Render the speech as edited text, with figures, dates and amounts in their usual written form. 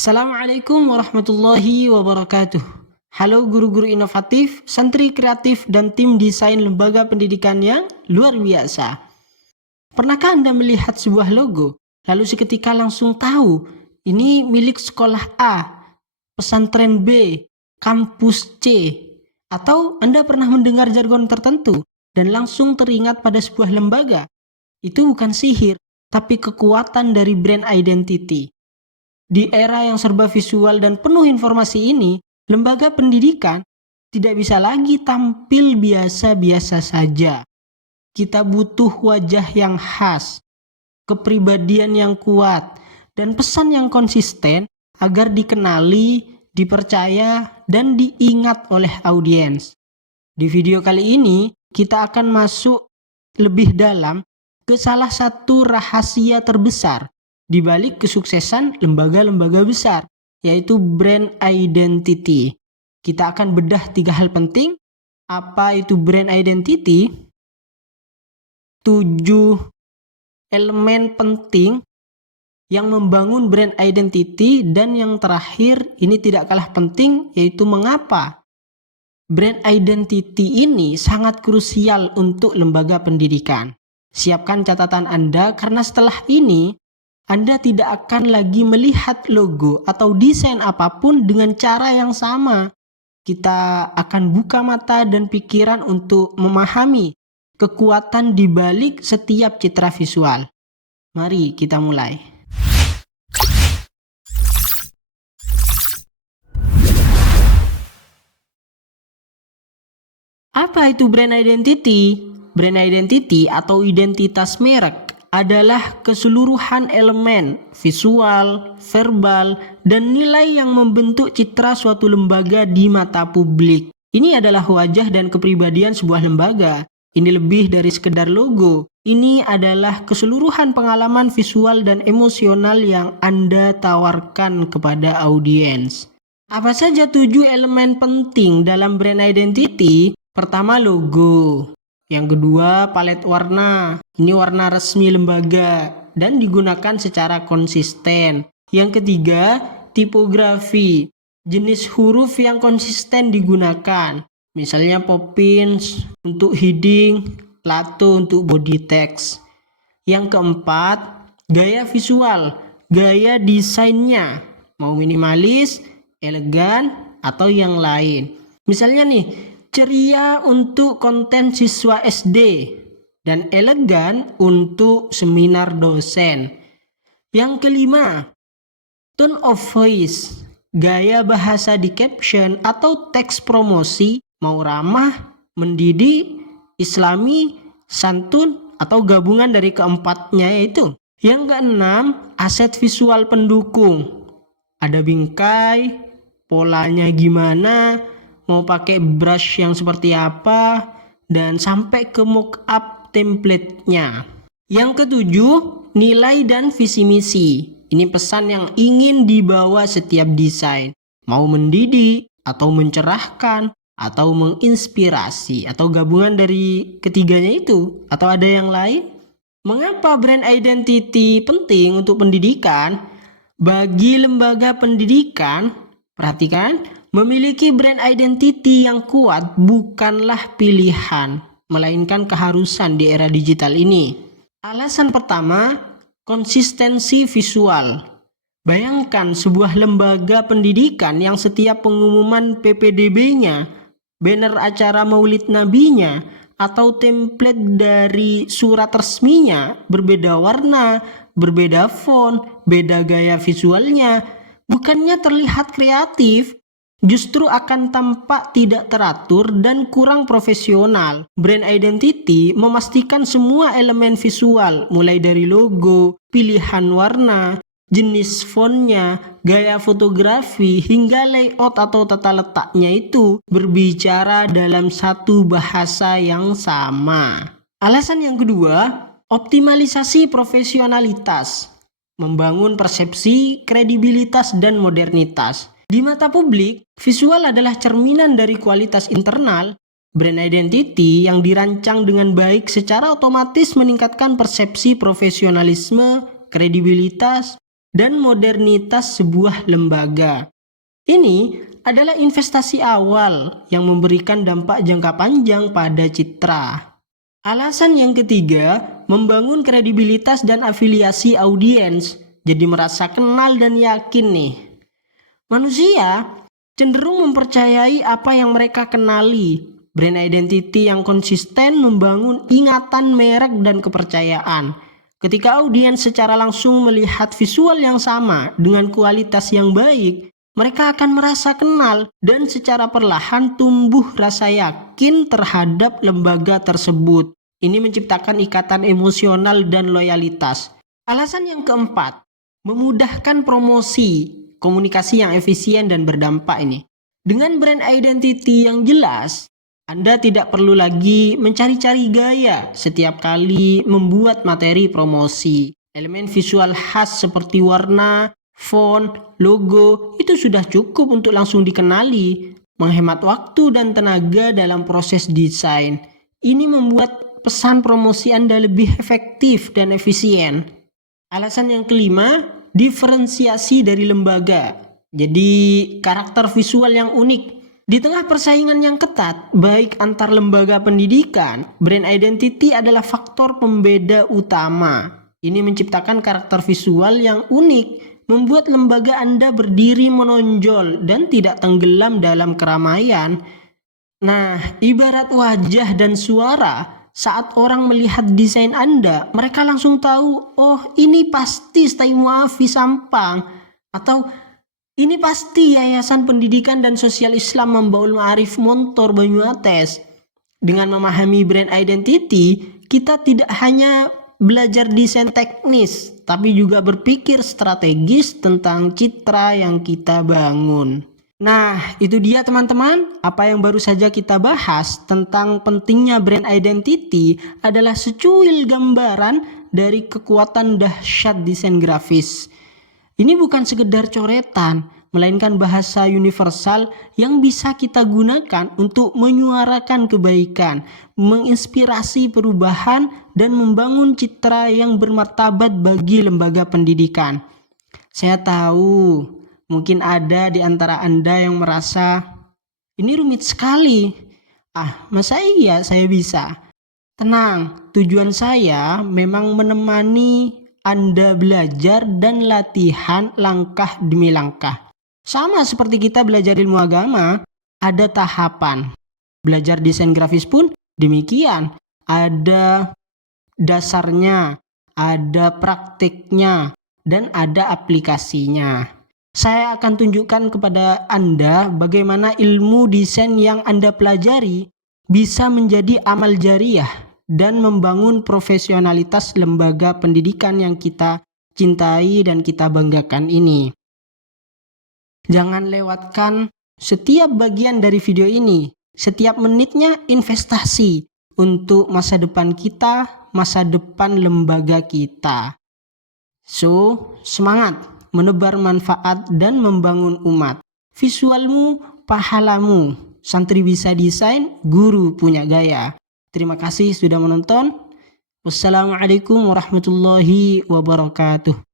Assalamualaikum warahmatullahi wabarakatuh. Halo guru-guru inovatif, santri kreatif, dan tim desain lembaga pendidikan yang luar biasa. Pernahkah Anda melihat sebuah logo, lalu seketika langsung tahu ini milik sekolah A, pesantren B, kampus C, atau Anda pernah mendengar jargon tertentu dan langsung teringat pada sebuah lembaga? Itu bukan sihir, tapi kekuatan dari brand identity. Di era yang serba visual dan penuh informasi ini, lembaga pendidikan tidak bisa lagi tampil biasa-biasa saja. Kita butuh wajah yang khas, kepribadian yang kuat, dan pesan yang konsisten agar dikenali, dipercaya, dan diingat oleh audiens. Di video kali ini, kita akan masuk lebih dalam ke salah satu rahasia terbesar di balik kesuksesan lembaga-lembaga besar, yaitu brand identity. Kita akan bedah 3 hal penting. Apa itu brand identity? 7 elemen penting yang membangun brand identity, dan yang terakhir, ini tidak kalah penting, yaitu mengapa brand identity ini sangat krusial untuk lembaga pendidikan. Siapkan catatan Anda, karena setelah ini Anda tidak akan lagi melihat logo atau desain apapun dengan cara yang sama. Kita akan buka mata dan pikiran untuk memahami kekuatan di balik setiap citra visual. Mari kita mulai. Apa itu brand identity? Brand identity atau identitas merek adalah keseluruhan elemen visual, verbal, dan nilai yang membentuk citra suatu lembaga di mata publik. Ini adalah wajah dan kepribadian sebuah lembaga. Ini lebih dari sekedar logo. Ini adalah keseluruhan pengalaman visual dan emosional yang Anda tawarkan kepada audiens. Apa saja 7 elemen penting dalam brand identity? Pertama, logo. Yang kedua, palet warna. Ini warna resmi lembaga dan digunakan secara konsisten. Yang ketiga, tipografi. Jenis huruf yang konsisten digunakan. Misalnya Poppins untuk heading, Plato untuk body text. Yang keempat, gaya visual. Gaya desainnya. Mau minimalis, elegan, atau yang lain. Misalnya nih, ceria untuk konten siswa SD dan elegan untuk seminar dosen. Yang kelima, tone of voice, gaya bahasa di caption atau teks promosi, mau ramah, mendidik, islami, santun, atau gabungan dari keempatnya itu. Yang keenam, aset visual pendukung. Ada bingkai, polanya gimana, mau pakai brush yang seperti apa, dan sampai ke mockup template-nya. Yang ketujuh, nilai dan visi misi. Ini pesan yang ingin dibawa setiap desain. Mau mendidik, atau mencerahkan, atau menginspirasi, atau gabungan dari ketiganya itu, atau ada yang lain? Mengapa brand identity penting untuk pendidikan? Bagi lembaga pendidikan, perhatikan, memiliki brand identity yang kuat bukanlah pilihan, melainkan keharusan di era digital ini. Alasan pertama, konsistensi visual. Bayangkan sebuah lembaga pendidikan yang setiap pengumuman PPDB-nya, banner acara Maulid Nabinya, atau template dari surat resminya berbeda warna, berbeda font, beda gaya visualnya. Bukannya terlihat kreatif, justru akan tampak tidak teratur dan kurang profesional. Brand identity memastikan semua elemen visual, mulai dari logo, pilihan warna, jenis fontnya, gaya fotografi, hingga layout atau tata letaknya itu berbicara dalam satu bahasa yang sama. Alasan yang kedua, optimalisasi profesionalitas, membangun persepsi, kredibilitas, dan modernitas. Di mata publik, visual adalah cerminan dari kualitas internal. Brand identity yang dirancang dengan baik secara otomatis meningkatkan persepsi profesionalisme, kredibilitas, dan modernitas sebuah lembaga. Ini adalah investasi awal yang memberikan dampak jangka panjang pada citra. Alasan yang ketiga, membangun kredibilitas dan afiliasi audiens. Jadi merasa kenal dan yakin nih. Manusia cenderung mempercayai apa yang mereka kenali. Brand identity yang konsisten membangun ingatan merek dan kepercayaan. Ketika audiens secara langsung melihat visual yang sama dengan kualitas yang baik, mereka akan merasa kenal dan secara perlahan tumbuh rasa yakin terhadap lembaga tersebut. Ini menciptakan ikatan emosional dan loyalitas. Alasan yang keempat, memudahkan promosi, komunikasi yang efisien dan berdampak ini. Dengan brand identity yang jelas, Anda tidak perlu lagi mencari-cari gaya setiap kali membuat materi promosi. Elemen visual khas seperti warna, font, logo itu sudah cukup untuk langsung dikenali, menghemat waktu dan tenaga dalam proses desain. Ini membuat pesan promosi Anda lebih efektif dan efisien. Alasan yang kelima, diferensiasi dari lembaga. Jadi karakter visual yang unik. Di tengah persaingan yang ketat, baik antar lembaga pendidikan, brand identity adalah faktor pembeda utama. Ini menciptakan karakter visual yang unik, membuat lembaga Anda berdiri menonjol dan tidak tenggelam dalam keramaian. Nah, ibarat wajah dan suara, saat orang melihat desain Anda, mereka langsung tahu, oh ini pasti Stay Muafi Sampang, atau ini pasti Yayasan Pendidikan dan Sosial Islam Mambaul Ma'arif Montor Banyuates. Dengan memahami brand identity, kita tidak hanya belajar desain teknis, tapi juga berpikir strategis tentang citra yang kita bangun. Nah, itu dia teman-teman, apa yang baru saja kita bahas tentang pentingnya brand identity adalah secuil gambaran dari kekuatan dahsyat desain grafis. Ini bukan sekedar coretan, melainkan bahasa universal yang bisa kita gunakan untuk menyuarakan kebaikan, menginspirasi perubahan, dan membangun citra yang bermartabat bagi lembaga pendidikan. Saya tahu, mungkin ada di antara Anda yang merasa, ini rumit sekali. Masa iya saya bisa? Tenang, tujuan saya memang menemani Anda belajar dan latihan langkah demi langkah. Sama seperti kita belajar ilmu agama, ada tahapan. Belajar desain grafis pun demikian. Ada dasarnya, ada praktiknya, dan ada aplikasinya. Saya akan tunjukkan kepada Anda bagaimana ilmu desain yang Anda pelajari bisa menjadi amal jariah dan membangun profesionalitas lembaga pendidikan yang kita cintai dan kita banggakan ini. Jangan lewatkan setiap bagian dari video ini. Setiap menitnya investasi untuk masa depan kita, masa depan lembaga kita. So, semangat menebar manfaat dan membangun umat. Visualmu, pahalamu. Santri bisa desain, guru punya gaya. Terima kasih sudah menonton. Wassalamualaikum warahmatullahi wabarakatuh.